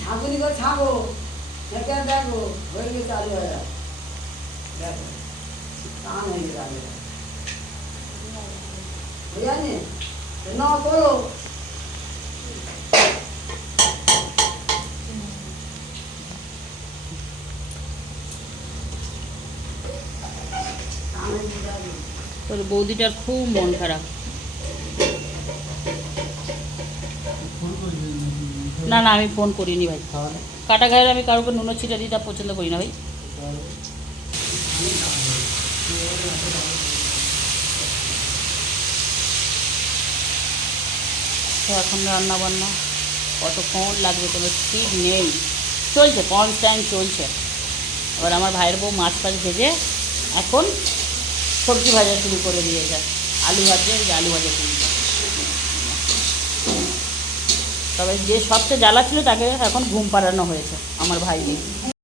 ছাঁকুনি করে ছাঁকো, দেখো দেখো হয়ে গেছে, চালু হয়ে যাবে, দেখো টান হয়ে গেছে আলু হয়ে যায়নি না করো। তোর বৌদিটার খুব মন খারাপ। না না আমি ফোন করিনি ভাই, কাটা গায়ের আমি কারোকে নুনো ছিটা দিতে পছন্দ করি না ভাই। তো এখন রান্না বান্না কতক্ষণ লাগবে কোনো ঠিক নেই, চলছে কনস্ট্যান্ট চলছে। এবার আমার ভাইয়ের বউ মাছ ফাছ ভেজে এখন সবজি ভাজা শুরু করে দিয়েছে, আলু ভাজে, আলু ভাজা শুরু। তবে যে সবচেয়ে জ্বালা ছিল তাকে এখন ঘুম পাড়ানো হয়েছে আমার ভাইকে।